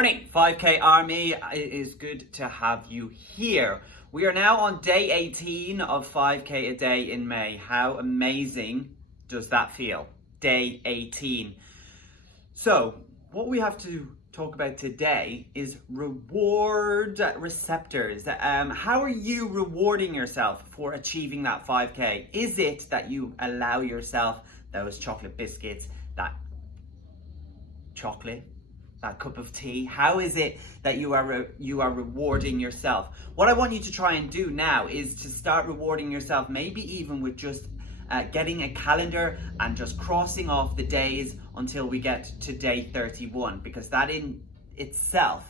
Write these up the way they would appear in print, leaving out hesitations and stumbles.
morning, 5K Army. It is good to have you here. We are now on day 18 of 5K a day in May. How amazing does that feel? Day 18. So, what we have to talk about today is reward receptors. How are you rewarding yourself for achieving that 5K? Is it that you allow yourself those chocolate biscuits, that chocolate, that cup of tea? How is it that you are rewarding yourself? What I want you to try and do now is to start rewarding yourself, maybe even with just getting a calendar and just crossing off the days until we get to day 31, because that in itself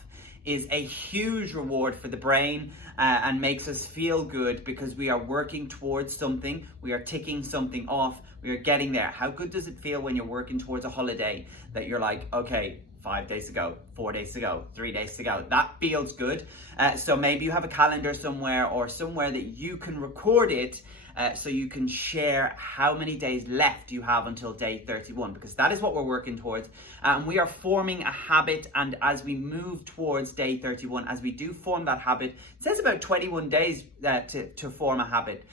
is a huge reward for the brain and makes us feel good because we are working towards something, we are ticking something off, we are getting there. How good does it feel when you're working towards a holiday that you're like, okay, 5 days to go, 4 days to go, 3 days to go? That feels good. So maybe you have a calendar somewhere or somewhere that you can record it so you can share how many days left you have until day 31, because that is what we're working towards. We are forming a habit, and as we move towards day 31, as we do form that habit, it says about 21 days to form a habit.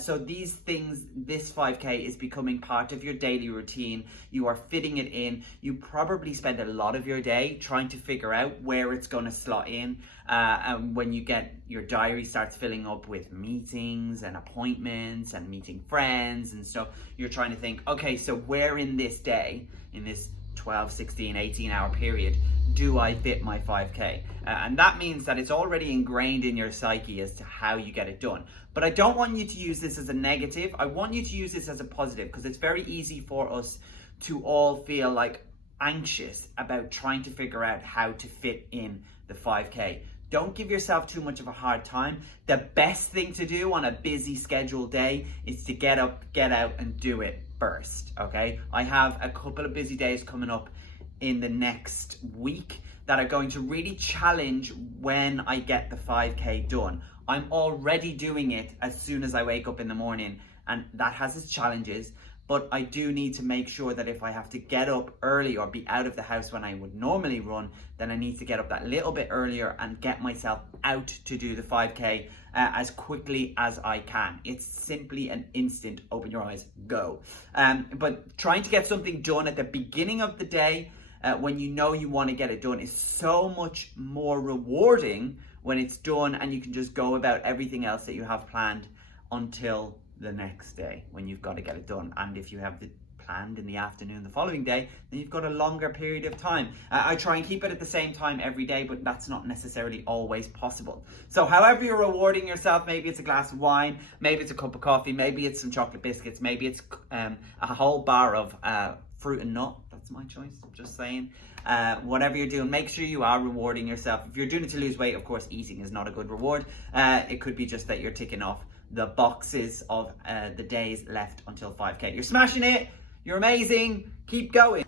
So these things, this 5K is becoming part of your daily routine. You are fitting it in. You probably spend a lot of your day trying to figure out where it's going to slot in. And when you get your diary starts filling up with meetings and appointments and meeting friends and stuff, you're trying to think, okay, so where in this day, in this 12, 16, 18 hour period, do I fit my 5K? And that means that it's already ingrained in your psyche as to how you get it done. But I don't want you to use this as a negative. I want you to use this as a positive, because it's very easy for us to all feel like anxious about trying to figure out how to fit in the 5K. Don't give yourself too much of a hard time. The best thing to do on a busy scheduled day is to get up, get out and do it first, okay? I have a couple of busy days coming up in the next week that are going to really challenge when I get the 5K done. I'm already doing it as soon as I wake up in the morning, and that has its challenges, but I do need to make sure that if I have to get up early or be out of the house when I would normally run, then I need to get up that little bit earlier and get myself out to do the 5K as quickly as I can. It's simply an instant open your eyes, go. But trying to get something done at the beginning of the day when you know you want to get it done is so much more rewarding when it's done, and you can just go about everything else that you have planned until the next day when you've got to get it done. And if you have it planned in the afternoon the following day, then you've got a longer period of time. I try and keep it at the same time every day, but that's not necessarily always possible. So however you're rewarding yourself, maybe it's a glass of wine, maybe it's a cup of coffee, maybe it's some chocolate biscuits, maybe it's a whole bar of fruit and nut. That's my choice, I'm just saying. Whatever you're doing, make sure you are rewarding yourself. If you're doing it to lose weight, of course, eating is not a good reward. It could be just that you're ticking off the boxes of the days left until 5K. You're smashing it. You're amazing. Keep going.